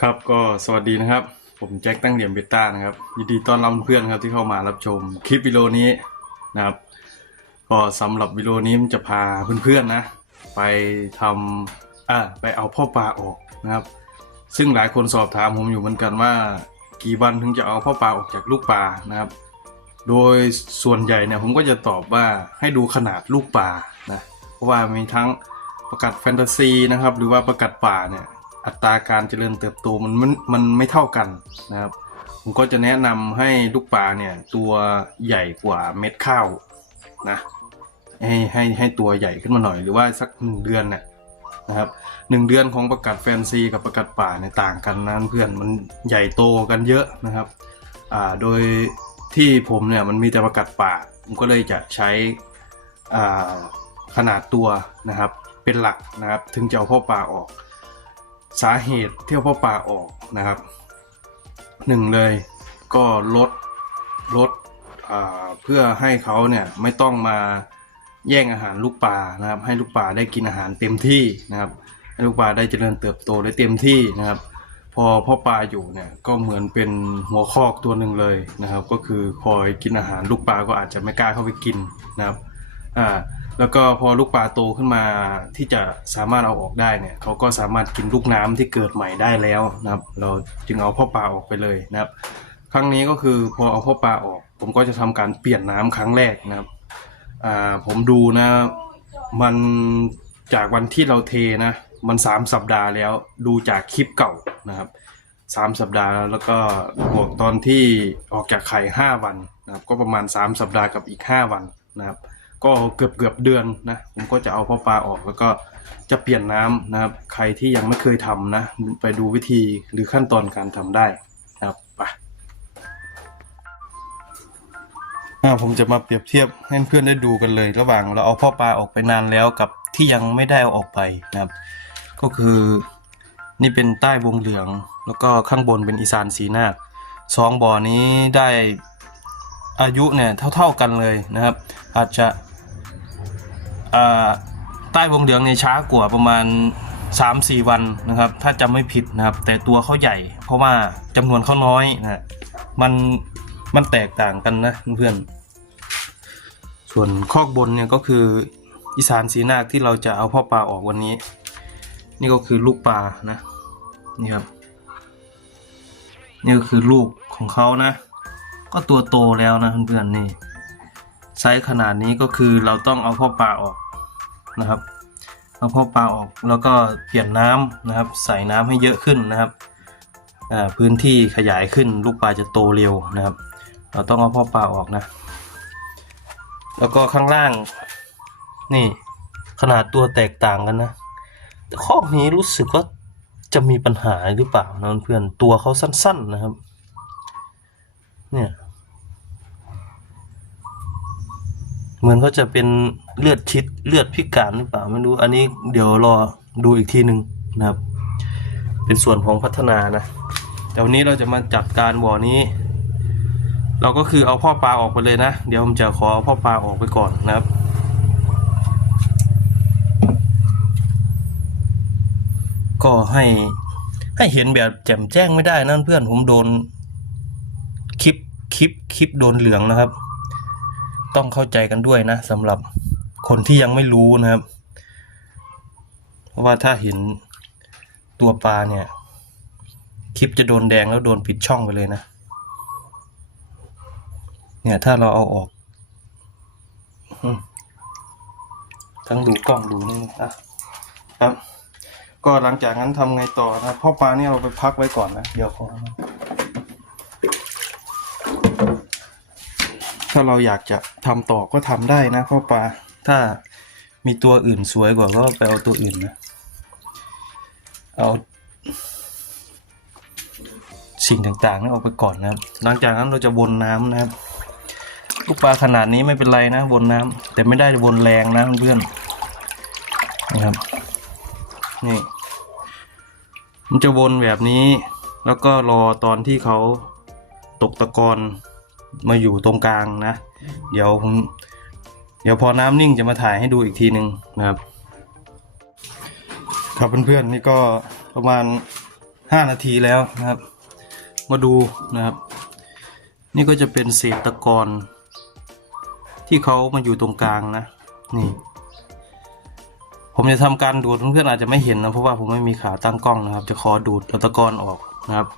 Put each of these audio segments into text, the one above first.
ครับก็สวัสดีนะครับ ผมแจ็คตั้งเหลี่ยมเบต้านะครับยินดีต้อนรับเพื่อนครับที่เข้ามารับชมคลิปวิดีโอนี้นะครับก็สำหรับวิดีโอนี้มันจะพาเพื่อนๆนะ ไปทำอ่าไปเอาพ่อปลาออกนะครับ ซึ่งหลายคนสอบถามผมอยู่เหมือนกันว่า กี่วันถึงจะเอาพ่อปลาออกจากลูกปลานะครับ โดยส่วนใหญ่เนี่ยผมก็จะตอบว่าให้ดูขนาดลูกปลานะเพราะว่ามีทั้งประกัดแฟนตาซีนะครับหรือว่าประกัดป่าเนี่ย อัตราการเจริญเติบโตมันมันมันไม่เท่ากันนะครับ ผมก็จะแนะนำให้ลูกปลาเนี่ยตัวใหญ่กว่าเม็ดข้าวนะให้ให้ให้ตัวใหญ่ขึ้นมาหน่อยหรือว่าสักหนึ่งเดือนเนี่ยนะครับหนึ่งเดือนของประกัดแฟนซีกับประกัดป่าเนี่ยต่างกันนะเพื่อนมันใหญ่โตกันเยอะนะครับอ่าโดยที่ผมเนี่ยมันมีแต่ประกัดป่าผมก็เลยจะใช้อ่าขนาดตัวนะครับเป็นหลักนะครับถึงจะเอาพ่อปลาออก สาเหตุเที่เอาพ่อปลาออกนะครับหนึ่งเลยก็ลดลดเพื่อให้เขาเนี่ยไม่ต้องมาแย่งอาหารลูกปลานะครับ ให้ลูกปลาได้กินอาหารเต็มที่นะครับ ให้ลูกปลาได้เจริญเติบโตได้เต็มที่นะครับ พอพ่อปลาอยู่เนี่ยก็เหมือนเป็นหัวคอกตัวหนึ่งเลยนะครับ ก็คือคอยกินอาหารลูกปลาก็อาจจะไม่กล้าเข้าไปกินนะครับอ่า แล้วก็พอลูกปลาโตขึ้นมาที่จะสามารถเอาออกได้เนี่ยเขาก็สามารถกินลูกน้ำที่เกิดใหม่ได้แล้วนะครับ เราจึงเอาพ่อปลาออกไปเลยนะครับ ครั้งนี้ก็คือพอเอาพ่อปลาออก ผมก็จะทำการเปลี่ยนน้ำครั้งแรกนะครับอ่าผมดูนะมันจากวันที่เราเทนะ มันสามสัปดาห์แล้วดูจากคลิปเก่านะครับสามสัปดาห์แล้วก็บวกตอนที่ออกจากไข่ห้าวันนะครับ ก็ประมาณสามสัปดาห์กับอีกห้าวันนะครับ ก็เกือบเกือบเดือนนะผมก็จะเอาพ่อปลาออกแล้วก็จะเปลี่ยนน้ำนะครับ ใครที่ยังไม่เคยทำนะ ไปดูวิธีหรือขั้นตอนการทำได้นะครับไปอ่าผมจะมาเปรียบเทียบให้เพื่อนได้ดูกันเลย ระหว่างเราเอาพ่อปลาออกไปนานแล้วกับที่ยังไม่ได้เอาออกไปนะครับ ก็คือนี่เป็นใต้วงเหลือง แล้วก็ข้างบนเป็นอีสานสีนาคสองบ่อนี้ได้อายุเนี่ยเท่าๆกันเลยนะครับ อาจจะ ใต้วงเหลืองเนี่ยช้ากว่าประมาณ 3-4 วันนะครับ ถ้าจำไม่ผิดนะครับ แต่ตัวเขาใหญ่ เพราะว่าจำนวนเขาน้อยนะมันมันแตกต่างกันนะเพื่อนส่วนคอกบนเนี่ยก็คืออีสานสีนาคที่เราจะเอาพ่อปลาออกวันนี้ นี่ก็คือลูกปลานะนี่ครับนี่ก็คือลูกของเขานะ ก็ตัวโตแล้วนะเพื่อนๆนี่ไซส์ขนาดนี้ก็คือเราต้องเอาพ่อปลาออก นะครับเอาพ่อปลาออกแล้วก็เปลี่ยนน้ำนะครับ ใส่น้ำให้เยอะขึ้นนะครับพื้นที่ขยายขึ้นลูกปลาจะโตเร็วนะครับ เราต้องเอาพ่อปลาออกนะ แล้วก็ข้างล่าง นี่ขนาดตัวแตกต่างกันนะแต่ข้อนี้รู้สึกว่าจะมีปัญหาหรือเปล่านะเพื่อนตัวเขาสั้น ๆนะครับ เนี่ย เหมือนเขาจะเป็นเลือดชิดเลือดพิการหรือเปล่าไม่รู้อันนี้เดี๋ยวรอดูอีกทีหนึ่งนะครับ เป็นส่วนของพัฒนานะแต่วันนี้เราจะมาจัดการบ่อนี้ เราก็คือเอาพ่อปลาออกไปเลยนะ เดี๋ยวผมจะขอเอาพ่อปลาออกไปก่อนนะครับก็ให้ให้เห็นแบบแจ่มแจ้งไม่ได้นั่นเพื่อนผมโดนคลิปคลิปคลิปโดนเหลืองนะครับ ต้องเข้าใจกันด้วยนะสำหรับคนที่ยังไม่รู้นะครับ เพราะว่าถ้าเห็นตัวปลาเนี่ย คลิปจะโดนแดงแล้วโดนปิดช่องไปเลยนะ เนี่ยถ้าเราเอาออก ทั้งดูกล้องดูนี่อะครับ ก็หลังจากนั้นทำไงต่อนะพ่อปลาเนี่ยเราไปพักไว้ก่อนนะ เดี๋ยวขอ ถ้าเราอยากจะทำต่อก็ทำได้นะพ่อปลาถ้ามีตัวอื่นสวยกว่าก็ไปเอาตัวอื่นนะ เอาสิ่งต่างๆนี่ออกไปก่อนนะครับ หลังจากนั้นเราจะวนน้ำนะครับลูกปลาขนาดนี้ไม่เป็นไรนะวนน้ำแต่ไม่ได้วนแรงนะเพื่อนนะครับ นี่ มันจะวนแบบนี้ แล้วก็รอตอนที่เขาตกตะกอน มาอยู่ตรงกลางนะ เดี๋ยวผมเดี๋ยวพอน้ำนิ่งจะมาถ่ายให้ดูอีกทีหนึ่งนะครับ ครับเพื่อนๆนี่ก็ประมาณห้านาทีแล้วนะครับ มาดูนะครับ นี่ก็จะเป็นเศษตะกอนที่เขามาอยู่ตรงกลางนะนี่ ผมจะทำการดูดเพื่อนๆอาจจะไม่เห็นนะเพราะว่าผมไม่มีขาตั้งกล้องนะครับ จะขอดูดเอาตะกอนออกนะครับ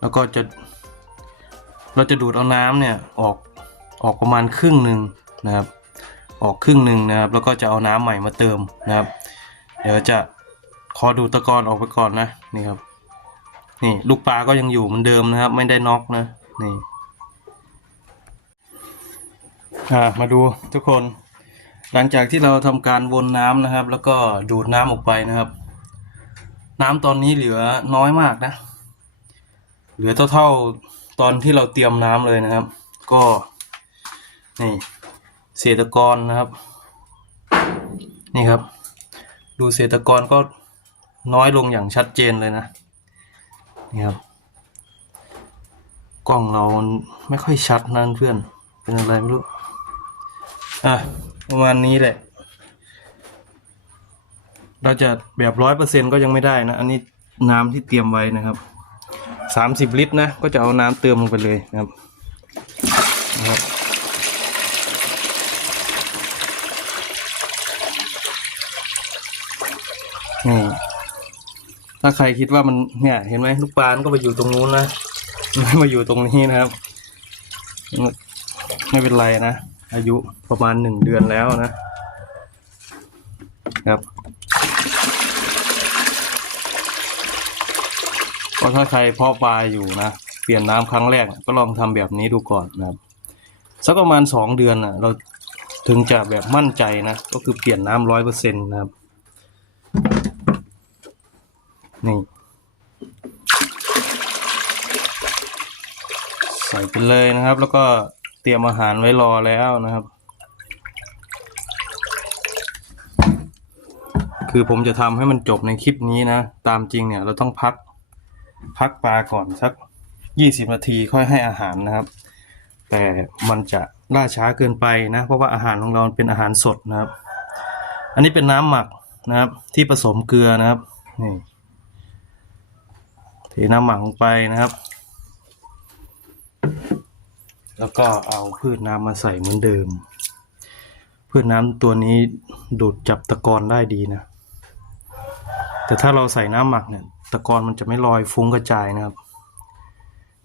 แล้วก็จะ เราจะดูดเอาน้ำเนี่ยออกออกประมาณครึ่งหนึ่งนะครับ ออกครึ่งหนึ่งนะครับ แล้วก็จะเอาน้ำใหม่มาเติมนะครับ เดี๋ยวจะขอดูดตะกอนออกไปก่อนนะนี่ครับ นี่ลูกปลาก็ยังอยู่เหมือนเดิมนะครับ ไม่ได้น็อกนะนี่อ่ามาดูทุกคน หลังจากที่เราทำการวนน้ำนะครับ แล้วก็ดูดน้ำออกไปนะครับ น้ำตอนนี้เหลือน้อยมากนะ เหลือเท่าๆ ตอนที่เราเตรียมน้ำเลยนะครับ ก็นี่เศษตะกอนนะครับ นี่ครับ ดูเศษตะกอนก็น้อยลงอย่างชัดเจนเลยนะนี่ครับกล้องเรามันไม่ค่อยชัดนะเพื่อน เป็นอะไรไม่รู้อะประมาณนี้แหละ เราจะแบบร้อยเปอร์เซ็นก็ยังไม่ได้นะ อันนี้น้ำที่เตรียมไว้นะครับ สามสิบลิตรนะ ก็จะเอาน้ำเติมลงไปเลยนะครับนะครับนี่ถ้าใครคิดว่ามันเนี่ย เห็นไหมลูกปลาก็ไปอยู่ตรงนู้นนะไม่มาอยู่ตรงนี้นะครับ ไม่เป็นไรนะ อายุประมาณหนึ่งเดือนแล้วนะครับ ก็ถ้าใครเพาะปลาอยู่นะเปลี่ยนน้ำครั้งแรกก็ลองทำแบบนี้ดูก่อนนะครับสักประมาณสองเดือนนะเราถึงจะแบบมั่นใจนะ ก็คือเปลี่ยนน้ำร้อยเปอร์เซ็นต์นะครับ นี่ ใส่ไปเลยนะครับ แล้วก็เตรียมอาหารไว้รอแล้วนะครับ คือผมจะทำให้มันจบในคลิปนี้นะ ตามจริงเนี่ยเราต้องพัก พักปลาก่อนสักยี่สิบนาทีค่อยให้อาหารนะครับ แต่มันจะล่าช้าเกินไปนะ เพราะว่าอาหารของเราเป็นอาหารสดนะครับ อันนี้เป็นน้ำหมักนะครับ ที่ผสมเกลือนะครับนี่เทน้ำหมักลงไปนะครับ แล้วก็เอาพืชน้ำมาใส่เหมือนเดิม พืชน้ำตัวนี้ดูดจับตะกอนได้ดีนะ แต่ถ้าเราใส่น้ำหมักเนี่ย ตะกอนมันจะไม่ลอยฟุ้งกระจายนะครับ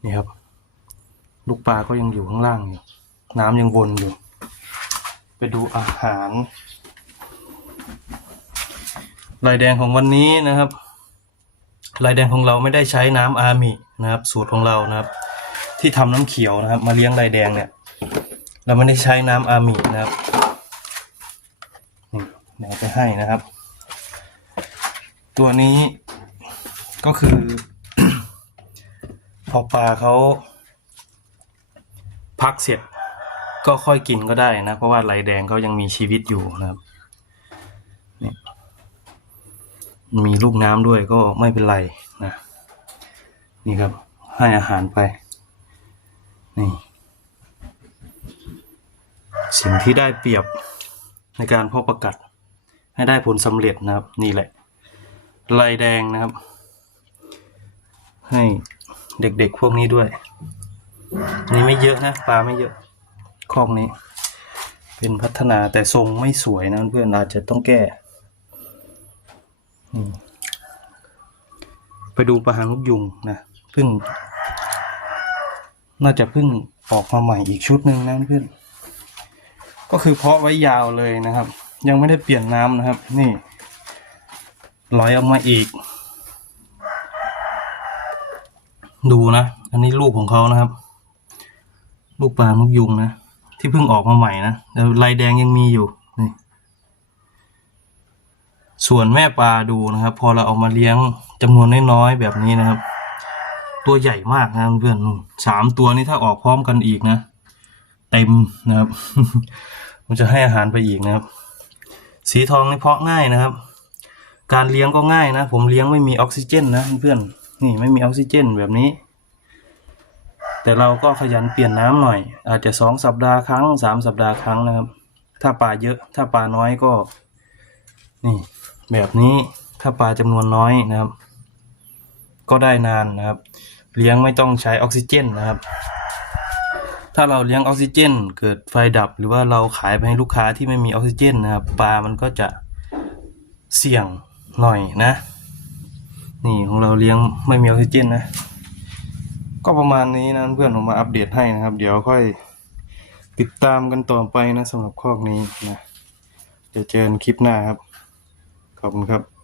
นี่ครับ ลูกปลาก็ยังอยู่ข้างล่างอยู่ น้ำยังวนอยู่ ไปดูอาหารลายแดงของวันนี้นะครับลายแดงของเราไม่ได้ใช้น้ำอามินะครับ สูตรของเรานะครับ ที่ทำน้ำเขียวนะครับ มาเลี้ยงลายแดงเนี่ย เราไม่ได้ใช้น้ำอามินะครับนี่เดี๋ยวไปให้นะครับ ตัวนี้ ก็คือ พอปลาเขาพักเสร็จก็ค่อยกินก็ได้นะ เพราะว่าลายแดงเขายังมีชีวิตอยู่นะครับมีลูกน้ำด้วยก็ไม่เป็นไรนะนี่ครับ ให้อาหารไป นี่ สิ่งที่ได้เปรียบในการเพาะประกัด ให้ได้ผลสำเร็จนะครับ นี่แหละลายแดงนะครับ ให้เด็กๆพวกนี้ด้วย นี่ไม่เยอะนะปลาไม่เยอะคอกนี้ เป็นพัฒนาแต่ทรงไม่สวยนะเพื่อนอาจจะต้องแก้ไปดูปลาหางนกยุงนะเพิ่ง น่าจะเพิ่งออกมาใหม่อีกชุดหนึ่งนะเพื่อนก็คือเพาะไว้ยาวเลยนะครับ ยังไม่ได้เปลี่ยนน้ำนะครับ นี่ลอยออกมาอีก ดูนะ อันนี้ลูกของเขานะครับ ลูกปลานกยุงนะ ที่เพิ่งออกมาใหม่นะแต่ลายแดงยังมีอยู่นี่ส่วนแม่ปลาดูนะครับ พอเราเอามาเลี้ยงจำนวนน้อยๆแบบนี้นะครับ ตัวใหญ่มากนะเพื่อนนู่นสามตัวนี้ถ้าออกพร้อมกันอีกนะเต็มนะครับ มันจะให้อาหารไปอีกนะครับ สีทองนี่เพาะง่ายนะครับ การเลี้ยงก็ง่ายนะ ผมเลี้ยงไม่มีออกซิเจนนะเพื่อน นี่ไม่มีออกซิเจนแบบนี้ แต่เราก็ขยันเปลี่ยนน้ำหน่อย อาจจะสองสัปดาห์ครั้งสามสัปดาห์ครั้งนะครับ ถ้าปลาเยอะถ้าปลาน้อยก็ นี่แบบนี้ถ้าปลาจำนวนน้อยนะครับ ก็ได้นานนะครับ เลี้ยงไม่ต้องใช้ออกซิเจนนะครับ ถ้าเราเลี้ยงออกซิเจน เกิดไฟดับ หรือว่าเราขายไปให้ลูกค้าที่ไม่มีออกซิเจนนะครับ ปลามันก็จะเสี่ยงหน่อยนะ นี่ของเราเลี้ยงไม่มีออกซิเจนนะ ก็ประมาณนี้นะเพื่อนผมมาอัปเดตให้นะครับ เดี๋ยวค่อยติดตามกันต่อไปนะสำหรับคอกนี้นะเดี๋ยวเจอกันคลิปหน้าครับ ขอบคุณครับ